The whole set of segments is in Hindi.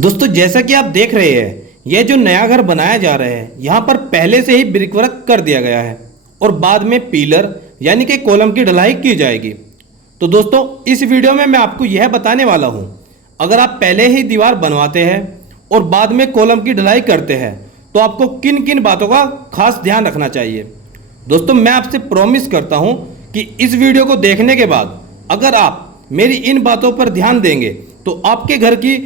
दोस्तों जैसा कि आप देख रहे हैं, यह जो नया घर बनाया जा रहा है, यहाँ पर पहले से ही ब्रिक वर्क कर दिया गया है और बाद में पिलर यानी कि कॉलम की ढलाई की जाएगी। तो दोस्तों इस वीडियो में मैं आपको यह बताने वाला हूँ, अगर आप पहले ही दीवार बनवाते हैं और बाद में कॉलम की ढलाई करते हैं तो आपको किन किन बातों का खास ध्यान रखना चाहिए। दोस्तों मैं आपसे प्रॉमिस करता हूँ कि इस वीडियो को देखने के बाद अगर आप मेरी इन बातों पर ध्यान देंगे तो आपके घर की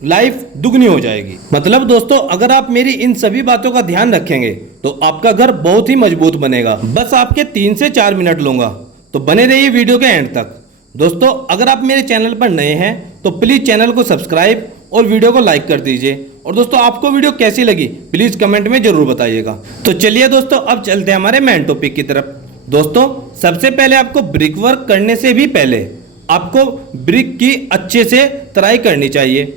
लाइफ दुगनी हो जाएगी। मतलब दोस्तों अगर आप मेरी इन सभी बातों का ध्यान रखेंगे तो आपका घर बहुत ही मजबूत बनेगा। बस आपके 3 से 4 मिनट लूंगा, तो बने रहिए वीडियो के एंड तक। दोस्तों अगर आप मेरे चैनल पर नए हैं तो प्लीज चैनल को सब्सक्राइब और वीडियो को लाइक कर दीजिए। और दोस्तों आपको वीडियो कैसी लगी प्लीज कमेंट में जरूर बताइएगा। तो चलिए दोस्तों अब चलते हैं हमारे मेन टॉपिक की तरफ। दोस्तों सबसे पहले आपको ब्रिक वर्क करने से भी पहले आपको ब्रिक की अच्छे से तराई करनी चाहिए।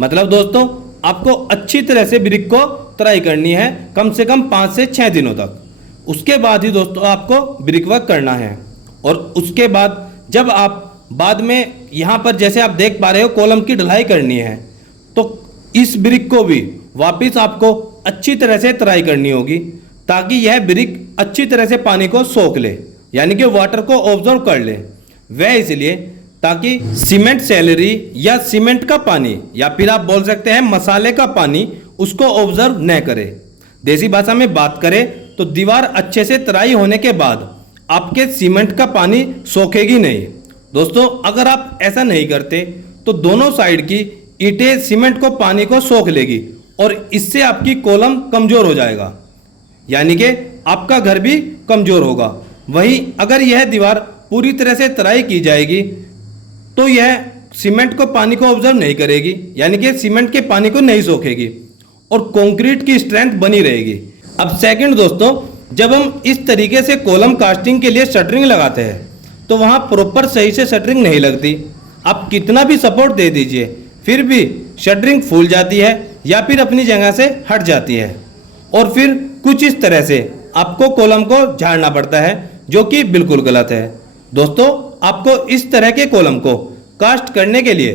मतलब दोस्तों आपको अच्छी तरह से ब्रिक को तराई करनी है, कम से कम 5 से 6 दिनों तक। उसके बाद ही दोस्तों आपको ब्रिक वर्क करना है। और उसके बाद जब आप बाद में यहाँ पर जैसे आप देख पा रहे हो कॉलम की ढलाई करनी है, तो इस ब्रिक को भी वापस आपको अच्छी तरह से तराई करनी होगी ताकि यह ब्रिक अच्छी तरह से पानी को सोख ले, यानी कि वाटर को ऑब्जर्व कर ले। वह इसलिए ताकि सीमेंट सैलरी या सीमेंट का पानी या फिर आप बोल सकते हैं मसाले का पानी उसको ऑब्जर्व न करे। देसी भाषा में बात करें तो दीवार अच्छे से तराई होने के बाद आपके सीमेंट का पानी सोखेगी नहीं। दोस्तों अगर आप ऐसा नहीं करते तो दोनों साइड की ईंटें सीमेंट को पानी को सोख लेगी और इससे आपकी कॉलम कमजोर हो जाएगा, यानी कि आपका घर भी कमजोर होगा। वहीं अगर यह दीवार पूरी तरह से तराई की जाएगी तो यह सीमेंट को पानी को ऑब्जर्व नहीं करेगी, यानी कि सीमेंट के पानी को नहीं सोखेगी और कंक्रीट की स्ट्रेंथ बनी रहेगी। अब सेकंड दोस्तों, जब हम इस तरीके से कॉलम कास्टिंग के लिए शटरिंग लगाते हैं तो वहां प्रॉपर सही से शटरिंग नहीं लगती। आप कितना भी सपोर्ट दे दीजिए फिर भी शटरिंग फूल जाती है या फिर अपनी जगह से हट जाती है और फिर कुछ इस तरह से आपको कॉलम को झाड़ना पड़ता है, जो कि बिल्कुल गलत है। दोस्तों आपको इस तरह के कॉलम को कास्ट करने के लिए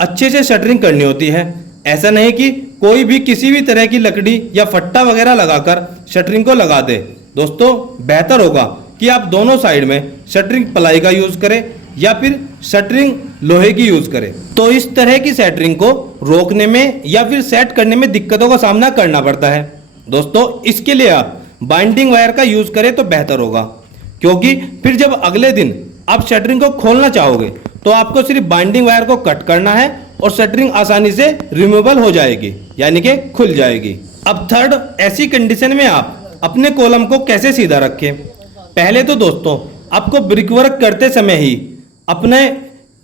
अच्छे से शटरिंग करनी होती है। ऐसा नहीं कि कोई भी किसी भी तरह की लकड़ी या फट्टा वगैरह लगाकर शटरिंग को लगा दे। दोस्तों बेहतर होगा कि आप दोनों साइड में शटरिंग प्लाई का यूज करें या फिर शटरिंग लोहे की यूज करें। तो इस तरह की शटरिंग को रोकने में या फिर सेट करने में दिक्कतों का सामना करना पड़ता है। दोस्तों इसके लिए आप बाइंडिंग वायर का यूज करें तो बेहतर होगा, क्योंकि फिर जब अगले दिन आप शटरिंग को खोलना चाहोगे तो आपको सिर्फ बाइंडिंग वायर को कट करना है और शटरिंग आसानी से रिमूवेबल हो जाएगी, यानी कि खुल जाएगी। अब थर्ड, ऐसी कंडीशन में आप अपने कॉलम को कैसे सीधा रखें। पहले तो दोस्तों आपको ब्रिक वर्क करते समय ही अपने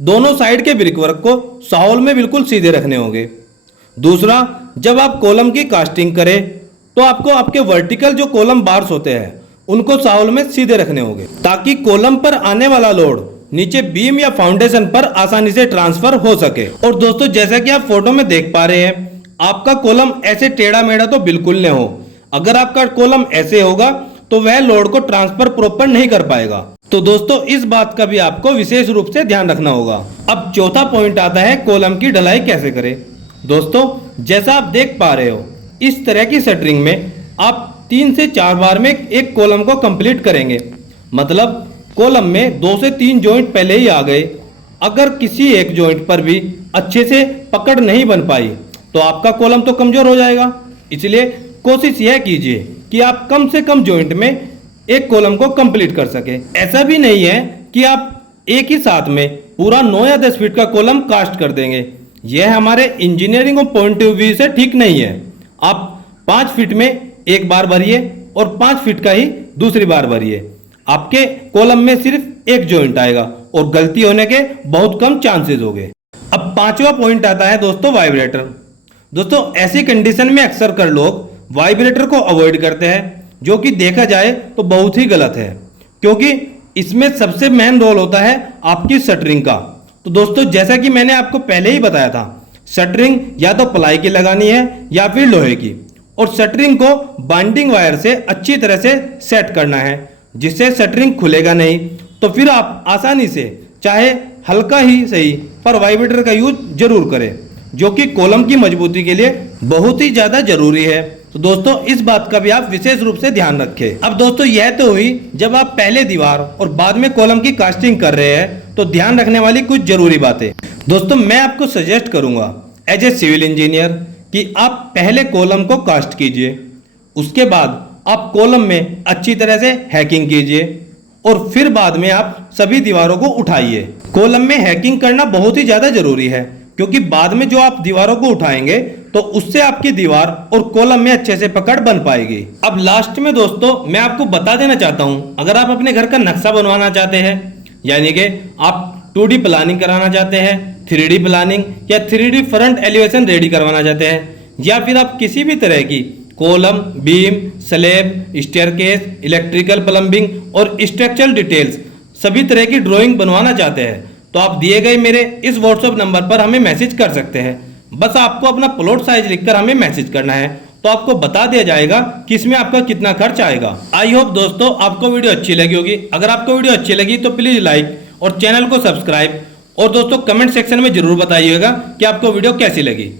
दोनों साइड के ब्रिक वर्क को साउल में बिल्कुल सीधे रखने होंगे। दूसरा, जब आप कॉलम की कास्टिंग करें तो आपको आपके वर्टिकल जो कॉलम बार्स होते हैं उनको साउल में सीधे रखने होंगे ताकि कॉलम पर आने वाला लोड नीचे बीम या फाउंडेशन पर आसानी से ट्रांसफर हो सके। और दोस्तों जैसा कि आप फोटो में देख पा रहे हैं, आपका कॉलम ऐसे टेढ़ा मेढ़ा तो बिल्कुल न हो। अगर आपका कॉलम ऐसे होगा तो वह लोड को ट्रांसफर प्रॉपर नहीं कर पाएगा। तो दोस्तों इस बात का भी आपको विशेष रूप से ध्यान रखना होगा। अब चौथा पॉइंट आता है कॉलम की ढलाई कैसे करें। दोस्तों जैसा आप देख पा रहे हो, इस तरह की शटरिंग में आप 3 से 4 बार में एक कॉलम को कंप्लीट करेंगे। मतलब कॉलम में 2 से 3 जॉइंट पहले ही आ गए। अगर किसी एक जॉइंट पर भी अच्छे से पकड़ नहीं बन पाई तो आपका कॉलम तो कमजोर हो जाएगा। इसलिए कोशिश यह कीजिए कि आप कम से कम जॉइंट में एक कॉलम को कंप्लीट कर सके। ऐसा भी नहीं है कि आप एक ही साथ में पूरा 9 या 10 फीट का कॉलम कास्ट कर देंगे। यह हमारे इंजीनियरिंग पॉइंट ऑफ व्यू से ठीक नहीं है। आप 5 फीट में एक बार भरिए और 5 फीट का ही दूसरी बार भरिए। आपके कॉलम में सिर्फ एक जॉइंट आएगा और गलती होने के बहुत कम चांसेस होंगे। अब 5वां पॉइंट आता है दोस्तों वाइब्रेटर। दोस्तों ऐसी कंडीशन में अक्सर कर लोग वाइब्रेटर को अवॉइड करते हैं, जो कि देखा जाए तो बहुत ही गलत है, क्योंकि इसमें सबसे मेन रोल होता है आपकी शटरिंग का। तो दोस्तों जैसा कि मैंने आपको पहले ही बताया था, शटरिंग या तो प्लाई की लगानी है या फिर लोहे की, और शटरिंग को बाइंडिंग वायर से अच्छी तरह से सेट करना है, जिससे शटरिंग खुलेगा नहीं। तो फिर आप आसानी से चाहे हल्का ही सही पर वाइब्रेटर का यूज जरूर करें। जो कि कॉलम की मजबूती के लिए बहुत ही ज्यादा जरूरी है। तो दोस्तों इस बात का भी आप विशेष रूप से ध्यान रखें। अब दोस्तों यह तो हुई जब आप पहले दीवार और बाद में कॉलम की कास्टिंग कर रहे हैं तो ध्यान रखने वाली कुछ जरूरी बातें। दोस्तों मैं आपको सजेस्ट करूंगा एज ए सिविल इंजीनियर कि आप पहले कॉलम को कास्ट कीजिए, उसके बाद आप कॉलम में अच्छी तरह से हैकिंग कीजिए और फिर बाद में आप सभी दीवारों को उठाइए। कॉलम में हैकिंग करना बहुत ही ज्यादा जरूरी है क्योंकि बाद में जो आप दीवारों को उठाएंगे तो उससे आपकी दीवार और कॉलम में अच्छे से पकड़ बन पाएगी। अब लास्ट में दोस्तों मैं आपको बता देना चाहता हूं, अगर आप अपने घर का नक्शा बनवाना चाहते हैं, यानी कि आप 2D प्लानिंग कराना चाहते हैं, 3D प्लानिंग या 3D फ्रंट एलिवेशन रेडी करवाना चाहते हैं, या फिर आप किसी भी तरह की column, beam, slab, staircase, electrical, plumbing और स्ट्रक्चरल डिटेल्स सभी तरह की ड्राइंग बनवाना चाहते हैं तो आप दिए गए मेरे इस व्हाट्सएप नंबर पर हमें मैसेज कर सकते हैं। बस आपको अपना प्लॉट साइज लिखकर हमें मैसेज करना है तो आपको बता दिया जाएगा कि इसमें आपका कितना खर्च आएगा। आई होप दोस्तों आपको वीडियो अच्छी लगी होगी। अगर आपको वीडियो अच्छी लगी तो प्लीज लाइक और चैनल को सब्सक्राइब और दोस्तों कमेंट सेक्शन में जरूर बताइएगा कि आपको वीडियो कैसी लगी।